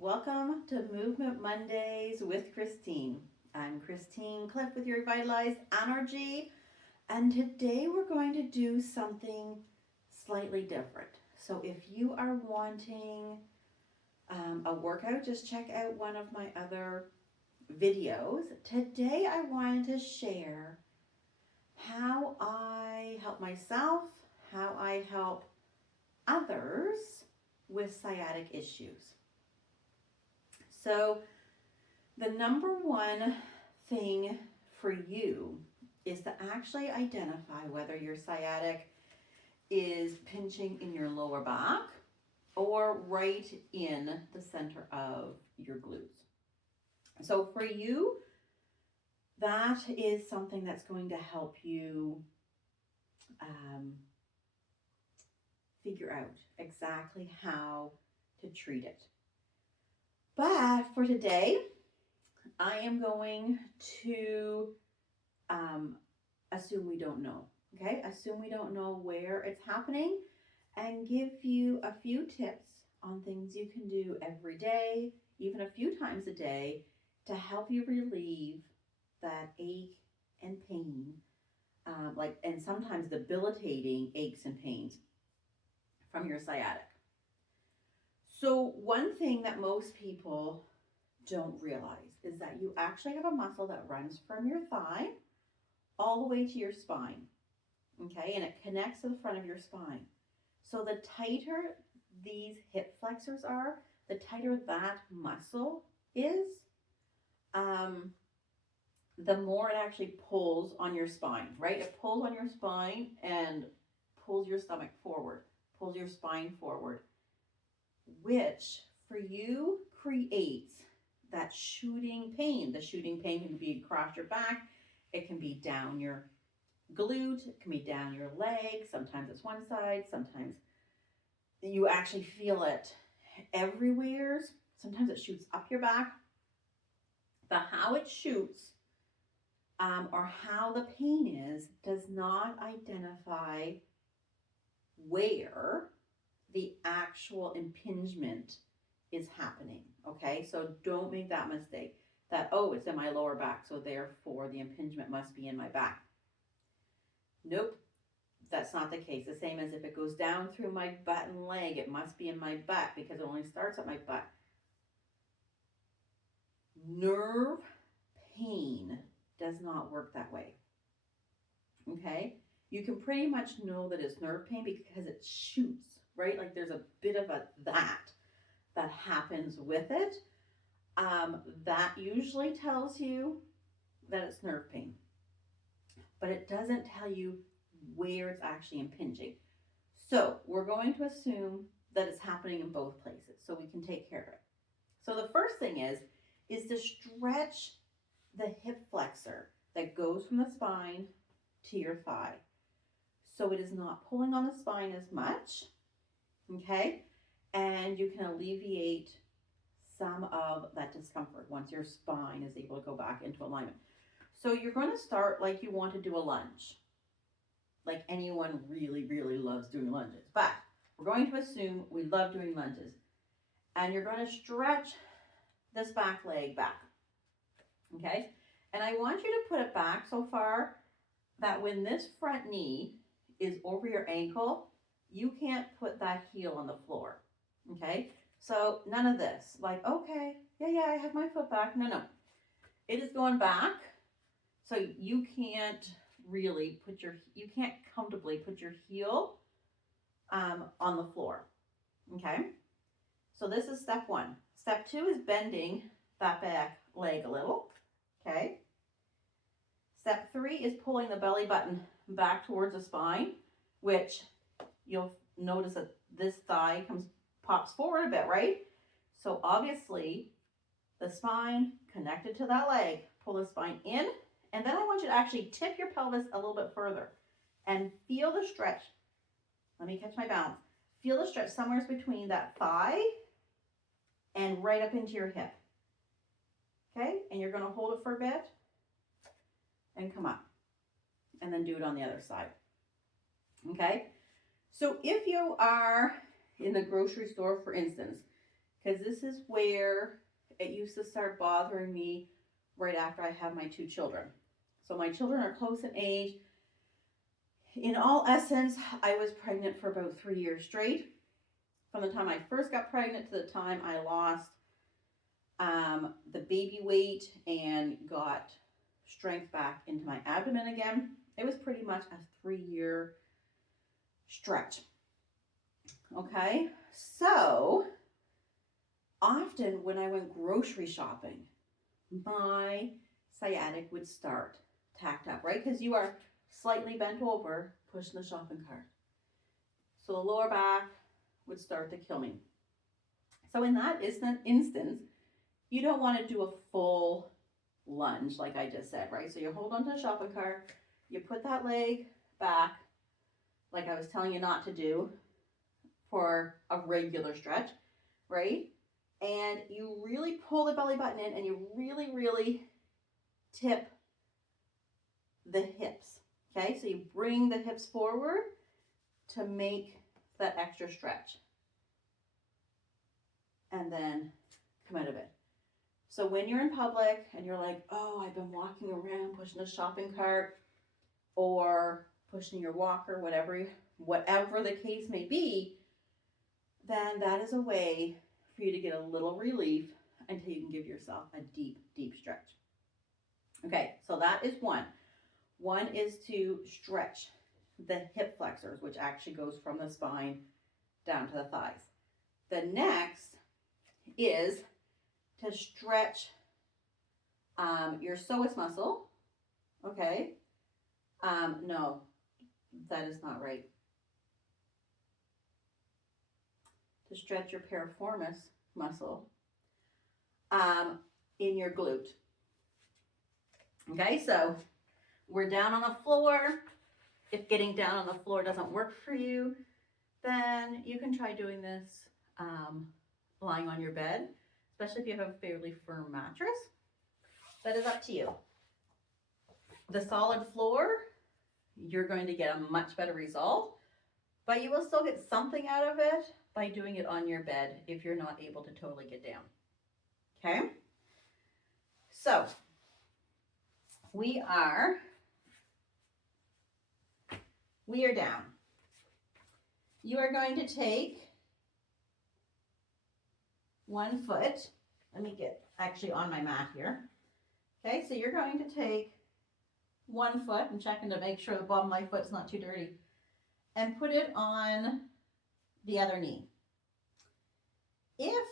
Welcome to Movement Mondays with Christine. I'm Christine Cliff with your Revitalized Energy, and today we're going to do something slightly different. So, if you are wanting a workout, just check out one of my other videos. Today, I wanted to share how I help myself, how I help others with sciatic issues. So, the number one thing for you is to actually identify whether your sciatic is pinching in your lower back or right in the center of your glutes. So, for you, that is something that's going to help you figure out exactly how to treat it. But for today, I am going to assume we don't know. Okay, assume we don't know where it's happening and give you a few tips on things you can do every day, even a few times a day, to help you relieve that ache and pain, and sometimes debilitating aches and pains from your sciatic. So, one thing that most people don't realize is that you actually have a muscle that runs from your thigh all the way to your spine, okay? And it connects to the front of your spine. So the tighter these hip flexors are, the tighter that muscle is, the more it actually pulls on your spine, right? It pulls on your spine and pulls your stomach forward, pulls your spine forward, which for you creates that shooting pain. The shooting pain can be across your back, it can be down your glute, it can be down your leg. Sometimes it's one side, sometimes you actually feel it everywhere. Sometimes it shoots up your back. The how it shoots or how the pain is does not identify where the actual impingement is happening. Okay, so don't make that mistake that, oh, it's in my lower back, so therefore the impingement must be in my back. Nope, that's not the case. The same as if it goes down through my butt and leg, it must be in my butt because it only starts at my butt. Nerve pain does not work that way. Okay, you can pretty much know that it's nerve pain because it shoots, right? Like there's a bit of that happens with it. That usually tells you that it's nerve pain, but it doesn't tell you where it's actually impinging. So we're going to assume that it's happening in both places so we can take care of it. So the first thing is to stretch the hip flexor that goes from the spine to your thigh. So it is not pulling on the spine as much, okay? And you can alleviate some of that discomfort once your spine is able to go back into alignment. So you're going to start like you want to do a lunge. Like anyone really, really loves doing lunges. But we're going to assume we love doing lunges. And you're going to stretch this back leg back. Okay? And I want you to put it back so far that when this front knee is over your ankle, you can't put that heel on the floor. Okay? So none of this. Like, okay, yeah, I have my foot back. No. It is going back. So you can't comfortably put your heel on the floor. Okay? So this is step one. Step two is bending that back leg a little. Okay? Step three is pulling the belly button back towards the spine, which you'll notice that this thigh pops forward a bit, right? So obviously the spine connected to that leg, pull the spine in, and then I want you to actually tip your pelvis a little bit further and feel the stretch. Let me catch my balance. Feel the stretch somewhere between that thigh and right up into your hip. Okay, and you're going to hold it for a bit and come up, and then do it on the other side. Okay, so if you are in the grocery store, for instance, because this is where it used to start bothering me right after I had my two children. So my children are close in age. In all essence, I was pregnant for about 3 years straight. From the time I first got pregnant to the time I lost the baby weight and got strength back into my abdomen again, it was pretty much a 3-year stretch. Okay, so often when I went grocery shopping, my sciatic would start to act up, right? Because you are slightly bent over pushing the shopping cart. So the lower back would start to kill me. So in that instance, you don't want to do a full lunge like I just said, right? So you hold onto the shopping cart, you put that leg back like I was telling you not to do for a regular stretch, right? And you really pull the belly button in and you really, really tip the hips, okay? So you bring the hips forward to make that extra stretch. And then come out of it. So when you're in public and you're like, oh, I've been walking around pushing a shopping cart or pushing your walker, whatever the case may be, then that is a way for you to get a little relief until you can give yourself a deep, deep stretch. Okay, so that is one. One is to stretch the hip flexors, which actually goes from the spine down to the thighs. The next is to stretch your psoas muscle. Okay. No, that is not right. To stretch your piriformis muscle in your glute. Okay, so we're down on the floor. If getting down on the floor doesn't work for you, then you can try doing this lying on your bed, especially if you have a fairly firm mattress. That is up to you. The solid floor, you're going to get a much better result, but you will still get something out of it by doing it on your bed if you're not able to totally get down. Okay? So, we are down. You are going to take one foot. Let me get actually on my mat here. Okay, so you're going to take one foot, I'm checking to make sure the bottom of my foot's not too dirty, and put it on the other knee. If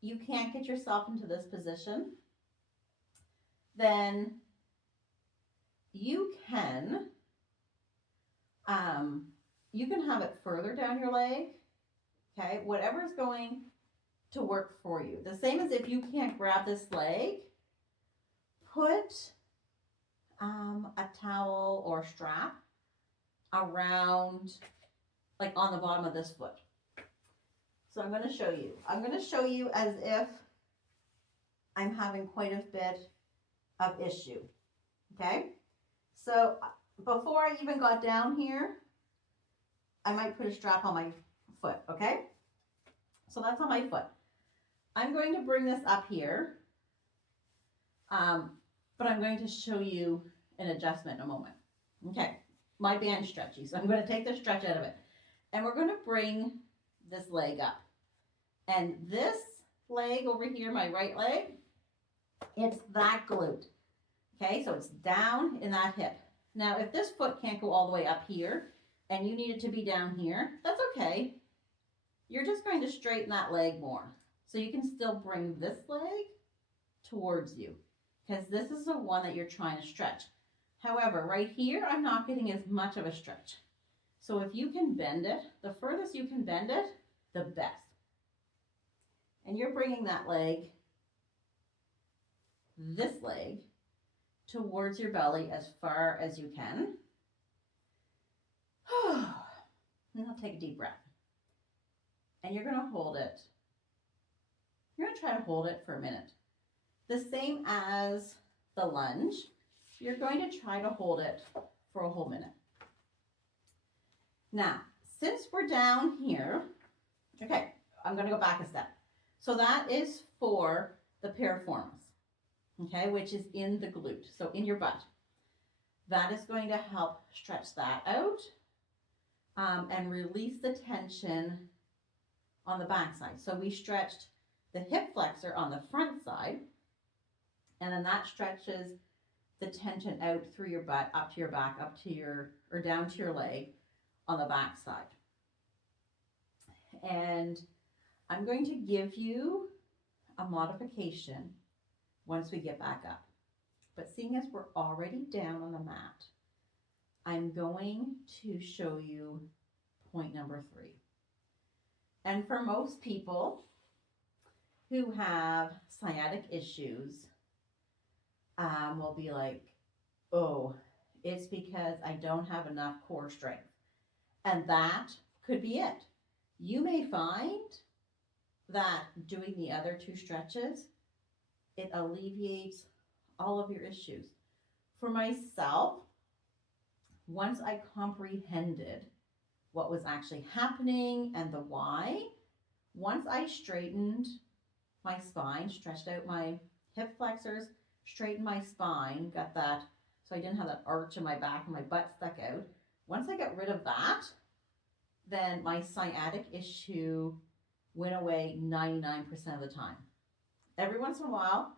you can't get yourself into this position, then you can have it further down your leg, okay? Whatever's going to work for you. The same as if you can't grab this leg, put a towel or strap around, like on the bottom of this foot. So I'm going to show you. I'm going to show you as if I'm having quite a bit of issue, okay? So before I even got down here, I might put a strap on my foot, okay? So that's on my foot. I'm going to bring this up here, but I'm going to show you an adjustment in a moment. Okay, my band's stretchy, so I'm going to take the stretch out of it. And we're going to bring this leg up. And this leg over here, my right leg, it's that glute. Okay, so it's down in that hip. Now, if this foot can't go all the way up here, and you need it to be down here, that's okay. You're just going to straighten that leg more. So you can still bring this leg towards you, because this is the one that you're trying to stretch. However, right here, I'm not getting as much of a stretch. So if you can bend it, the furthest you can bend it, the best. And you're bringing that leg, this leg, towards your belly as far as you can. And I'll take a deep breath. And you're going to hold it. You're going to try to hold it for a minute. The same as the lunge. You're going to try to hold it for a whole minute. Now, since we're down here, okay, I'm going to go back a step. So that is for the piriformis, okay, which is in the glute, so in your butt. That is going to help stretch that out and release the tension on the back side. So we stretched the hip flexor on the front side, and then that stretches the tension out through your butt, up to your back, up to your, or down to your leg on the back side. And I'm going to give you a modification once we get back up. But seeing as we're already down on the mat, I'm going to show you point number 3. And for most people who have sciatic issues, will be like, oh, it's because I don't have enough core strength. And that could be it. You may find that doing the other 2 stretches, it alleviates all of your issues. For myself, once I comprehended what was actually happening and the why, once I straightened my spine, stretched out my hip flexors, straightened my spine, got that, so I didn't have that arch in my back and my butt stuck out. Once I got rid of that, then my sciatic issue went away 99% of the time. Every once in a while,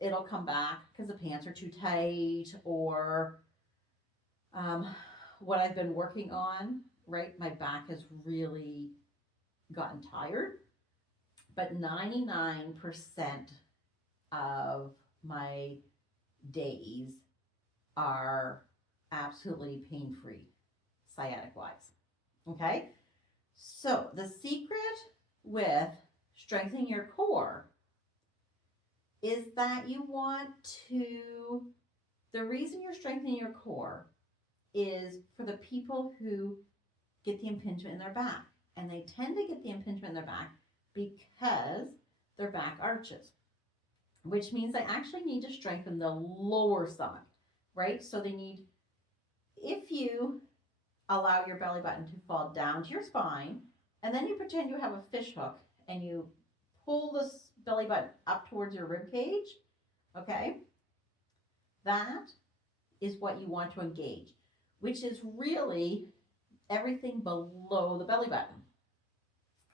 it'll come back because the pants are too tight, or what I've been working on, right? My back has really gotten tired, but 99% of my days are absolutely pain-free, sciatic-wise, okay? So the secret with strengthening your core is that you want to, the reason you're strengthening your core is for the people who get the impingement in their back. And they tend to get the impingement in their back because their back arches, which means they actually need to strengthen the lower stomach, right? So they need, if you allow your belly button to fall down to your spine, and then you pretend you have a fish hook and you pull this belly button up towards your rib cage, okay? That is what you want to engage, which is really everything below the belly button.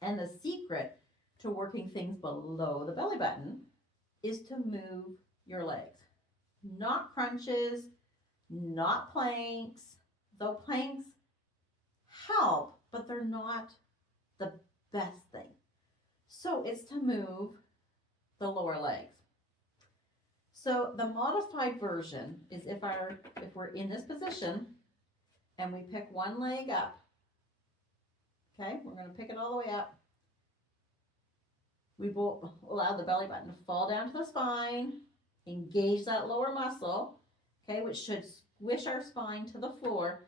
And the secret to working things below the belly button is to move your legs. Not crunches, not planks. Though planks help, but they're not the best thing. So it's to move the lower legs. So the modified version is if we're in this position and we pick one leg up, okay, we're going to pick it all the way up. We will allow the belly button to fall down to the spine, engage that lower muscle, okay, which should squish our spine to the floor.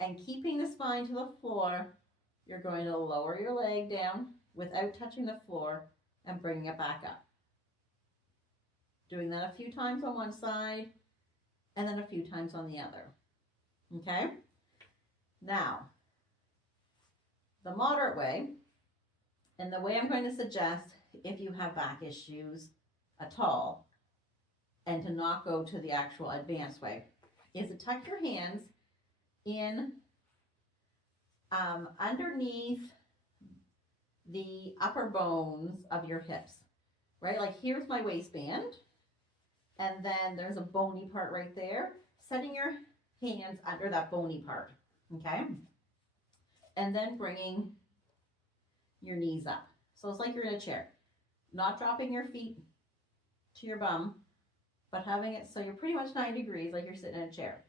And keeping the spine to the floor, you're going to lower your leg down without touching the floor and bringing it back up. Doing that a few times on one side and then a few times on the other. Okay? Now, the moderate way, and the way I'm going to suggest if you have back issues at all, and to not go to the actual advanced way, is to tuck your hands in underneath the upper bones of your hips, right? Like here's my waistband, and then there's a bony part right there. Setting your hands under that bony part, okay? And then bringing your knees up. So it's like you're in a chair. Not dropping your feet to your bum, but having it so you're pretty much 90 degrees like you're sitting in a chair.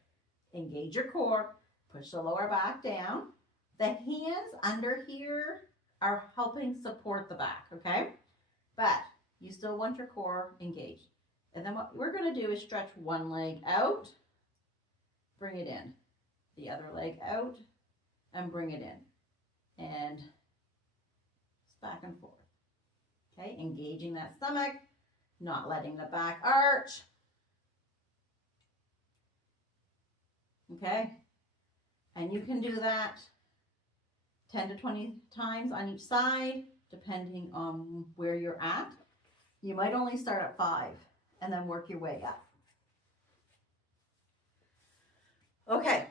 Engage your core, push the lower back down. The hands under here are helping support the back, okay? But you still want your core engaged. And then what we're going to do is stretch one leg out, bring it in. The other leg out and bring it in. And it's back and forth. Okay, engaging that stomach, not letting the back arch. Okay, and you can do that 10 to 20 times on each side. depending on where you're at. You might only start at 5 and then work your way up. Okay,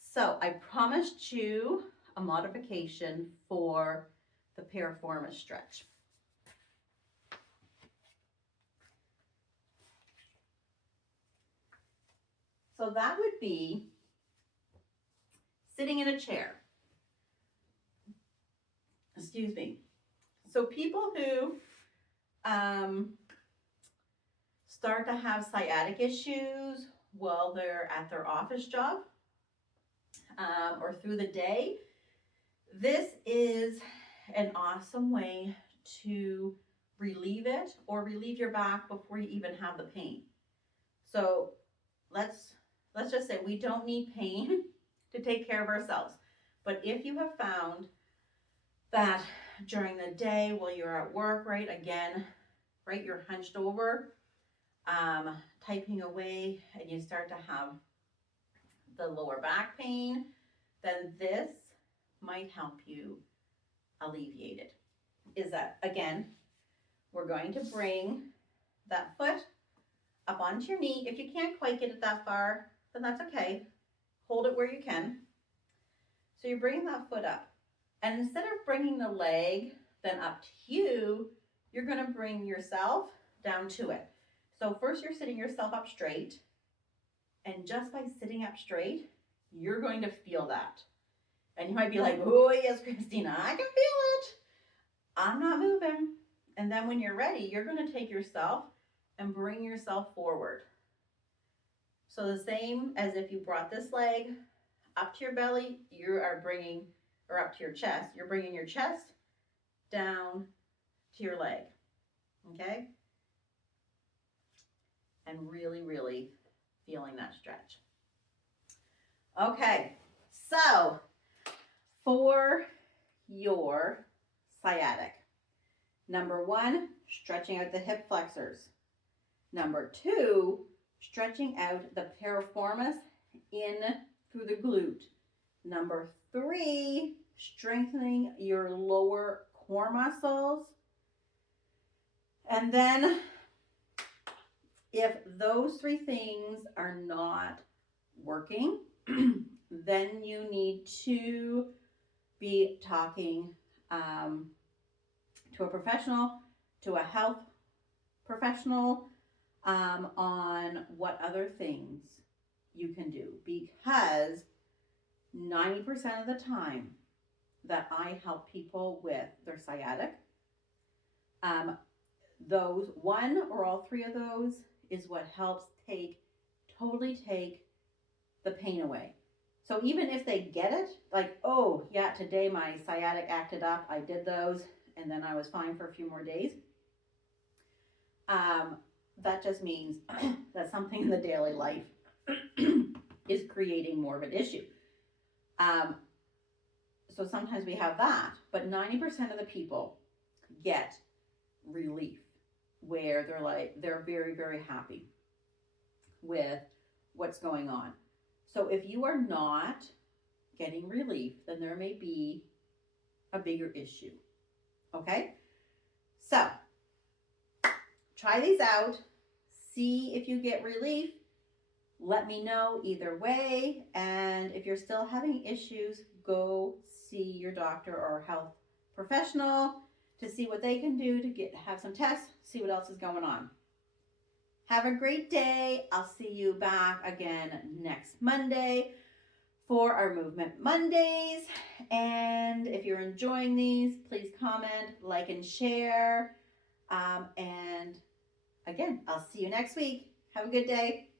so I promised you a modification for the piriformis stretch. So that would be sitting in a chair. Excuse me. So people who start to have sciatic issues while they're at their office job or through the day, this is an awesome way to relieve it or relieve your back before you even have the pain. So let's just say we don't need pain to take care of ourselves. But if you have found that during the day while you're at work, right, again, right, you're hunched over, typing away, and you start to have the lower back pain, then this might help you alleviate it. Is that, again, we're going to bring that foot up onto your knee. If you can't quite get it that far, then that's okay. Hold it where you can. So you're bringing that foot up. And instead of bringing the leg then up to you, you're going to bring yourself down to it. So first you're sitting yourself up straight. And just by sitting up straight, you're going to feel that. And you might be like, oh yes, Christina, I can feel it. I'm not moving. And then when you're ready, you're going to take yourself and bring yourself forward. So the same as if you brought this leg up to your belly, you are bringing, or up to your chest, you're bringing your chest down to your leg, okay? And really, really feeling that stretch. Okay, so for your sciatic, number 1, stretching out the hip flexors. Number 2, stretching out the piriformis in through the glute. Number 3, strengthening your lower core muscles. And then if those 3 things are not working, then you need to be talking to a professional, to a health professional, on what other things you can do, because 90% of the time that I help people with their sciatic, those 1 or all 3 of those is what helps totally take the pain away. So even if they get it, like, oh yeah, today my sciatic acted up, I did those, and then I was fine for a few more days, that just means that something in the daily life is creating more of an issue. So sometimes we have that, but 90% of the people get relief where they're very, very happy with what's going on. So if you are not getting relief, then there may be a bigger issue. Okay? So try these out. See if you get relief. Let me know either way. And if you're still having issues, go see your doctor or health professional to see what they can do to have some tests, see what else is going on. Have a great day. I'll see you back again next Monday for our Movement Mondays. And if you're enjoying these, please comment, like, and share. And again, I'll see you next week. Have a good day.